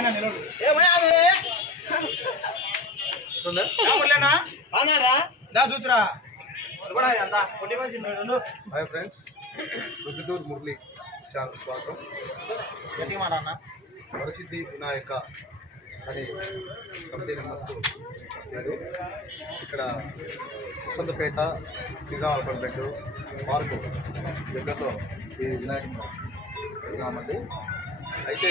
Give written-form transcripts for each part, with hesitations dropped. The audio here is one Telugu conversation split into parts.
హాయ్ ఫ్రెండ్స్, రుద్దుటూరు మురళి ఛానల్ స్వాగతం. వరసిద్ధి వినాయక అనే కమిటీ మెంబర్స్ లేరు. ఇక్కడ వసంతపేట శ్రీరామపల్లిపేట పార్కు దగ్గరలో ఈ వినాయకుని విగ్రహం. అయితే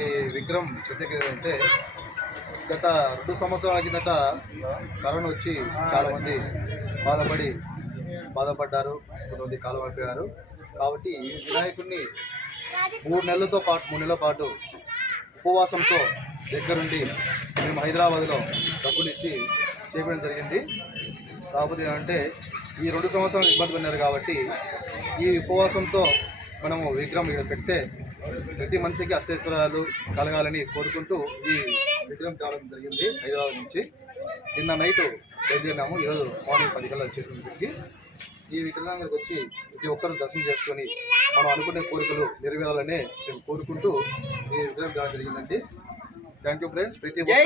ఈ విగ్రహం ప్రత్యేకత అంటే గత 2 సంవత్సరాల కిందట కరోనా వచ్చి చాలామంది బాధపడ్డారు, కొంతమంది కాలం అయిపోయారు. కాబట్టి ఈ వినాయకుడిని 3 నెలల పాటు ఉపవాసంతో దగ్గరుండి మేము హైదరాబాద్లో డబ్బులు ఇచ్చి చేయడం జరిగింది. కాకపోతే అంటే ఈ 2 సంవత్సరాలు ఇబ్బంది పడినారు కాబట్టి ఈ ఉపవాసంతో మనము విగ్రహం ఇక్కడ పెడితే ప్రతి మనిషికి అష్టైశ్వర్యాలు కలగాలని కోరుకుంటూ ఈ విగ్రహం తేవడం జరిగింది. హైదరాబాద్ నుంచి నిన్న నైట్ బయలుదేరినాము. ఈరోజు మార్నింగ్ 10 గంటలకు వచ్చేసిన ఇక్కడికి. ఈ విగ్రహం దగ్గరికి వచ్చి ప్రతి ఒక్కరు దర్శనం చేసుకొని మనం అనుకునే కోరికలు నెరవేరాలని మేము కోరుకుంటూ ఈ విగ్రహం తేవడం జరిగిందండి. Thank you friends. ప్రతి ఒక్కరు